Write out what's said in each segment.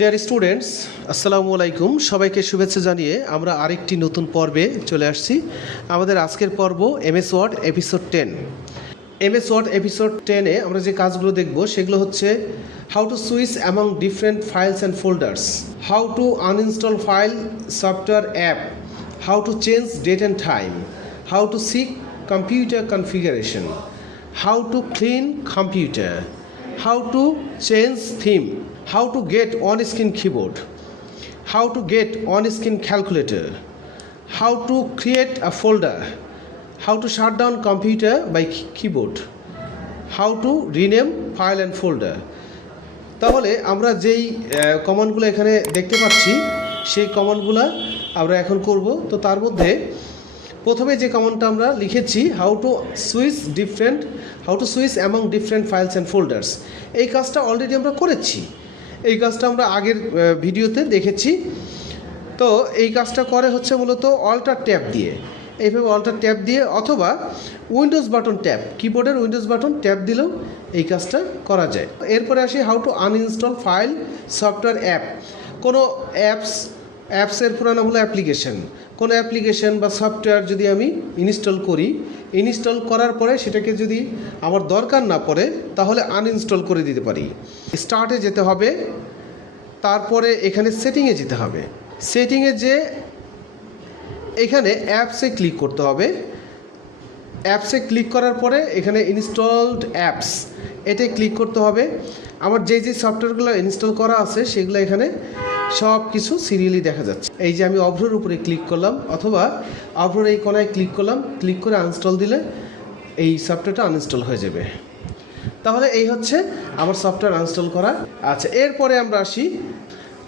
Dear students, আসসালামু আলাইকুম। সবাইকে শুভেচ্ছা জানিয়ে আমরা আরেকটি নতুন পর্বে চলে আসছি। আমাদের আজকের পর্ব MS Word episode 10। MS Word episode 10-এ আমরা যে কাজগুলো দেখব সেগুলো হচ্ছে how to switch among different files and folders, how to uninstall file software app, how to change date and time, how to seek computer configuration, how to clean computer, how to change theme, how to get on-screen keyboard, how to get on-screen calculator, how to create a folder, how to shut down computer by keyboard, how to rename file and folder. তাহলে আমরা যেই কমান্ডগুলো এখানে দেখতে পাচ্ছি সেই কমান্ডগুলো আমরা এখন করব। তো তার মধ্যে প্রথমে যে কমান্ডটা আমরা লিখেছি how to switch among different files and folders, এই কাজটা অলরেডি আমরা করেছি। এই কাজটা আমরা আগের ভিডিওতে দেখেছি। তো এই কাজটা করে হচ্ছে মূলত অল্টার ট্যাব দিয়ে, এইভাবে অল্টার ট্যাব দিয়ে অথবা উইন্ডোজ বাটন ট্যাব, কিবোর্ডের উইন্ডোজ বাটন ট্যাব দিলেও এই কাজটা করা যায়। এরপরে আসি how to uninstall file software app. কোনো অ্যাপসের পুরো নাম হলো অ্যাপ্লিকেশন। কোনো অ্যাপ্লিকেশন বা সফটওয়্যার যদি আমি ইনস্টল করি, ইনস্টল করার পরে সেটাকে যদি আমার দরকার না পড়ে তাহলে আনইনস্টল করে দিতে পারি। স্টার্টে যেতে হবে, তারপরে এখানে সেটিংয়ে যেতে হবে। সেটিংয়ে যে এখানে অ্যাপসে ক্লিক করতে হবে। অ্যাপসে ক্লিক করার পরে এখানে ইনস্টলড অ্যাপস, এটাই ক্লিক করতে হবে। আমার যে সফটওয়্যারগুলো ইনস্টল করা আছে সেগুলো এখানে সব কিছু সিরিয়ালি দেখা যাচ্ছে। এই যে আমি অভ্রর উপরে ক্লিক করলাম অথবা অভ্রর এই কোনায় ক্লিক করলাম, ক্লিক করে আনইনস্টল দিলে এই সফটওয়্যারটা আনইনস্টল হয়ে যাবে। তাহলে এই হচ্ছে আমার সফটওয়্যার আনইনস্টল করা। আচ্ছা, এরপরে আমরা আসি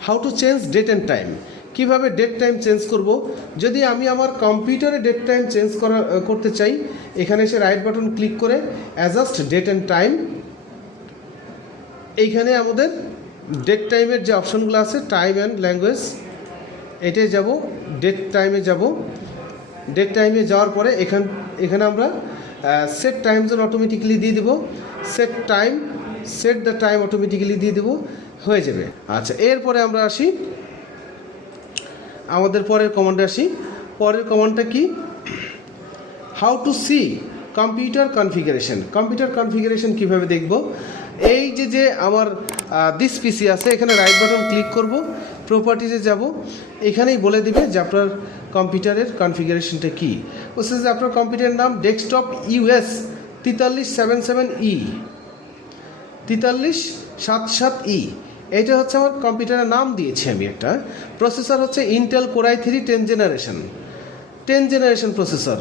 how to change date and time. কীভাবে ডেট টাইম চেঞ্জ করব? যদি আমি আমার কম্পিউটারে ডেট টাইম চেঞ্জ করতে চাই, এখানে এসে রাইট বাটন ক্লিক করে অ্যাডজাস্ট ডেট অ্যান্ড টাইম, এইখানে আমাদের ডেট টাইমের যে অপশনগুলো আছে টাইম অ্যান্ড ল্যাঙ্গুয়েজ, এটাই যাব, ডেট টাইমে যাব। ডেট টাইমে যাওয়ার পরে এখানে আমরা সেট টাইম জোন অটোমেটিক্যালি দিয়ে দেবো, সেট দ্য টাইম অটোমেটিক্যালি দিয়ে দেবো, হয়ে যাবে। আচ্ছা, এরপরে আমরা আসি আমাদের পরের কমান্ডে আসি। পরের কমান্ডটা কি? How to see computer configuration. Computer configuration কীভাবে দেখব? এই যে আমার দিস পিসি আছে, এখানে রাইট বাটন ক্লিক করব, প্রপার্টিজে যাব, এখানেই বলে দিবে যে আপনার কম্পিউটারের কনফিগারেশনটা কী। বলছে যে আপনার কম্পিউটারের নাম ডেস্কটপ ইউএস 4377E, 4377E, এইটা হচ্ছে আমার কম্পিউটারের নাম দিয়েছি আমি একটা। প্রসেসর হচ্ছে Intel core i3 10 generation processor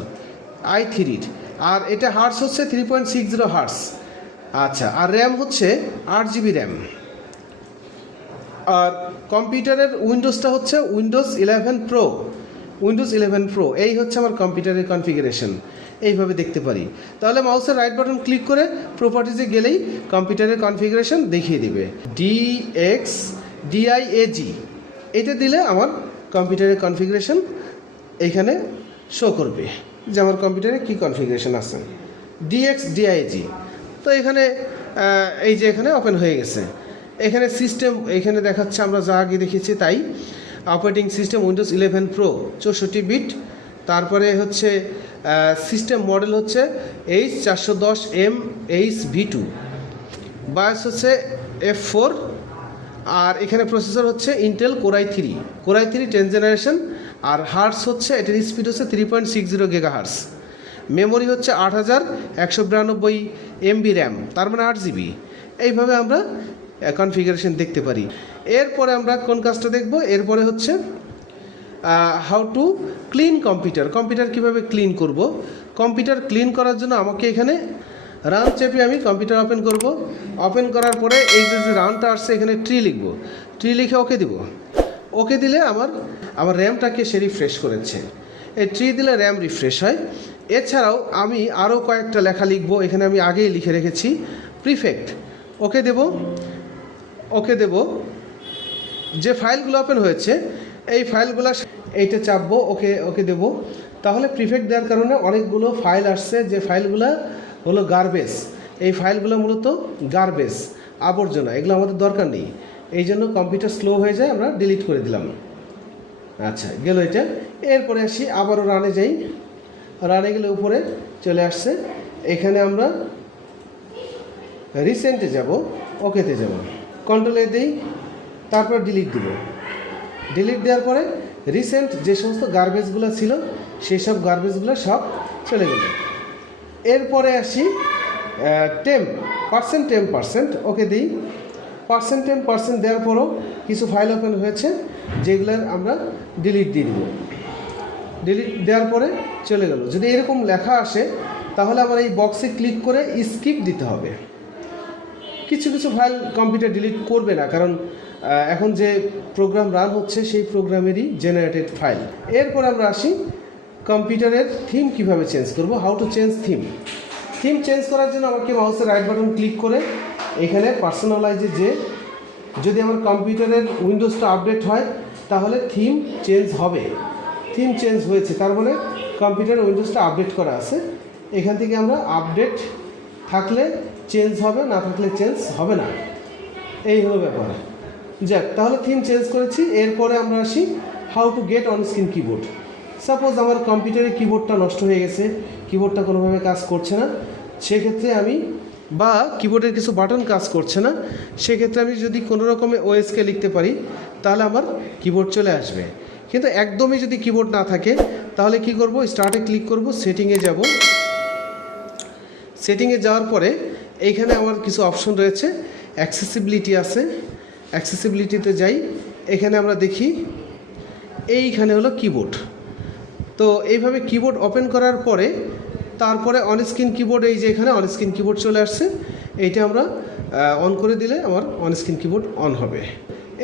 i3-র, আর এটা হার্টস হচ্ছে 3.60 হার্টস। আচ্ছা, আর র্যাম হচ্ছে 8GB র্যাম। আর কম্পিউটারের উইন্ডোজটা হচ্ছে উইন্ডোজ 11 প্রো। এই হচ্ছে আমার কম্পিউটারের কনফিগারেশন, এইভাবে দেখতে পারি। তাহলে মাউসের রাইট বাটন ক্লিক করে প্রপার্টিজে গেলেই কম্পিউটারের কনফিগারেশন দেখিয়ে দিবে। DIAG এটা দিলে আমার কম্পিউটারের কনফিগারেশন এইখানে শো করবে যে আমার কম্পিউটারে কী কনফিগারেশন আছে। DIAG, তো এখানে এই যে এখানে ওপেন হয়ে গেছে। এখানে সিস্টেম এখানে দেখাচ্ছে আমরা যা আগে দেখেছি তাই। Operating system Windows 11 pro 64 bit. তারপরে হচ্ছে সিস্টেম মডেল হচ্ছে H410MHV2, বায়োস হচ্ছে F4, আর এখানে প্রসেসর হচ্ছে ইন্টেল কোর i3 10 জেনারেশন, আর হার্টস হচ্ছে এটার স্পিড হচ্ছে 3.60 GHz। মেমোরি হচ্ছে 8192 MB র্যাম, তার মানে 8GB। এইভাবে আমরা কনফিগারেশন দেখতে পারি। এরপরে আমরা কোন কাজটা দেখব? এরপরে হচ্ছে হাউ টু ক্লিন কম্পিউটার কীভাবে ক্লিন করব। কম্পিউটার ক্লিন করার জন্য আমাকে এখানে রান চেপে আমি কম্পিউটার ওপেন করব। ওপেন করার পরে এই যে রানটা আসছে এখানে ট্রি লিখব, ট্রি লিখে ওকে দিব। ওকে দিলে আমার র্যামটাকে সে রিফ্রেশ করেছে। এই ট্রি দিলে র্যাম রিফ্রেশ হয়। এছাড়াও আমি আরও কয়েকটা লেখা লিখব, এখানে আমি আগেই লিখে রেখেছি প্রিফেক্ট। ওকে দেব। যে ফাইলগুলো ওপেন হয়েছে এই ফাইলগুলো এইটা চাপবো, ওকে দেব। তাহলে প্রিফেক্ট দেওয়ার কারণে অনেকগুলো ফাইল আসছে, যে ফাইলগুলো হলো গার্বেজ। এই ফাইলগুলো মূলত গার্বেজ, আবর্জনা, এগুলো আমাদের দরকার নেই। এই জন্য কম্পিউটার স্লো হয়ে যায়, আমরা ডিলিট করে দিলাম। আচ্ছা, গেল এটা। এরপরে আসি আবারও রানে যাই। রানে গেলে উপরে চলে আসছে, এখানে আমরা রিসেন্টে যাব, ওকেতে যাব, কন্ট্রোলে দিই, তারপর ডিলিট দিব। ডিলিট দেওয়ার পরে রিসেন্ট যে সমস্ত গার্বেজগুলো ছিল সেই সব গার্বেজগুলো সব চলে গেল। এরপরে আসি টেম্প, ওকে দিই। টেম্প দেওয়ার পরও কিছু ফাইল ওপেন হয়েছে যেগুলোর আমরা ডিলিট দিয়ে দিব। ডিলিট দেওয়ার পরে চলে গেল। যদি এরকম লেখা আসে তাহলে আবার এই বক্সে ক্লিক করে স্কিপ দিতে হবে। কিছু কিছু ফাইল কম্পিউটার ডিলিট করবে না, কারণ এখন যে প্রোগ্রাম রান হচ্ছে সেই প্রোগ্রামেরই জেনারেটেড ফাইল। এরপর আমরা আসি কম্পিউটারের থিম কিভাবে চেঞ্জ করব, how to change theme. Theme change করার জন্য আমাকে মাউসের রাইট বাটন ক্লিক করে এখানে পার্সোনালাইজে যে যদি আমার কম্পিউটারের উইন্ডোজটা আপডেট হয় তাহলে থিম চেঞ্জ হবে। থিম চেঞ্জ হয়েছে, তার মানে কম্পিউটারের উইন্ডোজটা আপডেট করা আছে। এখান থেকে আমরা আপডেট থাকলে চেঞ্জ হবে, না থাকলে চেঞ্জ হবে না, এই হলো ব্যাপার। যাক, তাহলে থিম চেঞ্জ করেছি। এরপরে আমরা আসি how to get on screen keyboard. Suppose আমার কম্পিউটারের কিবোর্ডটা নষ্ট হয়ে গেছে, কিবোর্ডটা কোনোভাবে কাজ করছে না, সেক্ষেত্রে আমি বা কিবোর্ডের কিছু বাটন কাজ করছে না, সেক্ষেত্রে আমি যদি কোনো রকমে ওএসকে লিখতে পারি তাহলে আমার কিবোর্ড চলে আসবে। কিন্তু একদমই যদি কিবোর্ড না থাকে তাহলে কি করব, স্টার্টে ক্লিক করব, সেটিংয়ে যাব। সেটিংয়ে যাওয়ার পরে এইখানে আমার কিছু অপশন রয়েছে, অ্যাক্সেসিবিলিটি আছে, অ্যাক্সেসিবিলিটিতে যাই। এখানে আমরা দেখি এইখানে হলো কিবোর্ড। তো এইভাবে কিবোর্ড ওপেন করার পরে তারপরে অন স্ক্রিন কিবোর্ড, এই যে এখানে অন স্ক্রিন কিবোর্ড চলে আসছে, এইটা আমরা অন করে দিলে আমার অন স্ক্রিন কিবোর্ড অন হবে।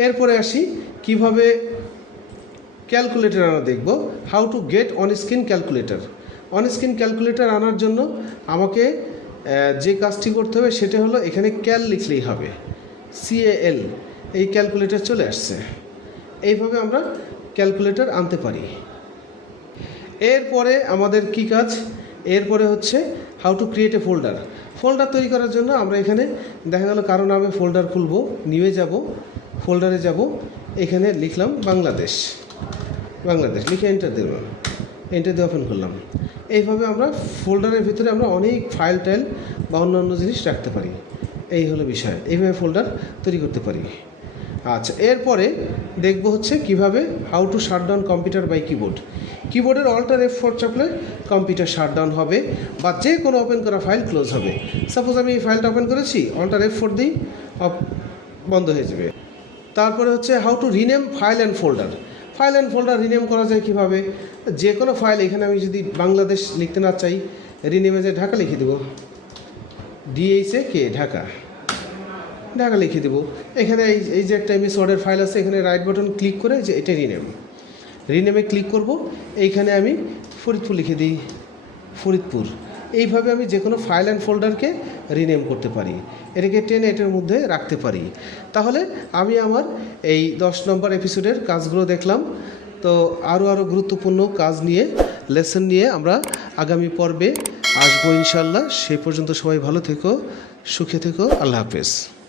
এরপরে আসি কিভাবে ক্যালকুলেটর আনা দেখব, how to get on screen calculator. On screen calculator আনার জন্য আমাকে যে কাজটি করতে হবে সেটা হলো এখানে ক্যাল লিখলেই হবে, CAL, এই ক্যালকুলেটর চলে আসছে। এইভাবে আমরা ক্যালকুলেটর আনতে পারি। এরপরে আমাদের কি কাজ, এরপরে হচ্ছে how to create a folder. Folder তৈরি করার জন্য আমরা এখানে দেখা গেল কারো নামে ফোল্ডার খুলব, নিয়ে যাব, ফোল্ডারে যাব, এখানে লিখলাম বাংলাদেশ লিখে এন্টার দেব, এন্টার দিয়ে ওপেন করলাম। এইভাবে আমরা ফোল্ডারের ভিতরে আমরা অনেক ফাইল টাইল বা অন্যান্য জিনিস রাখতে পারি। এই হলো বিষয়, এইভাবে ফোল্ডার তৈরি করতে পারি। আচ্ছা, এরপরে দেখব হচ্ছে কিভাবে how to shut down computer by keyboard. কিবোর্ডের অল্টার F4 চাপলে কম্পিউটার শাট ডাউন হবে বা যে কোনো ওপেন করা ফাইল ক্লোজ হবে। সাপোজ আমি এই ফাইলটা ওপেন করেছি, অল্টার F4 দিই, বন্ধ হয়ে যাবে। তারপরে হচ্ছে how two rename file and folder. File and folder rename করা যায় কীভাবে, যে কোনো ফাইল, এখানে আমি যদি বাংলাদেশ লিখতে না চাই, রিনেমে যে ঢাকা লিখে দেবো, DHAK ঢাকা লিখে দেবো। এখানে এই যে একটা MS ওয়ার্ডের ফাইল আছে, এখানে রাইট বাটন ক্লিক করে যে এটা রিনেমে ক্লিক করব, এইখানে আমি ফরিদপুর লিখে দিই, ফরিদপুর। এইভাবে আমি যে কোনো ফাইল অ্যান্ড ফোল্ডারকে রিনেম করতে পারি, এটাকে টেনে এটার মধ্যে রাখতে পারি। তাহলে আমি আমার এই 10 নম্বর এপিসোডের কাজগুলো দেখলাম। তো আরও গুরুত্বপূর্ণ কাজ নিয়ে, লেসন নিয়ে আমরা আগামী পর্বে আসবো ইনশাল্লাহ। সেই পর্যন্ত সবাই ভালো থেকো, সুখে থেকো, আল্লাহ হাফেজ।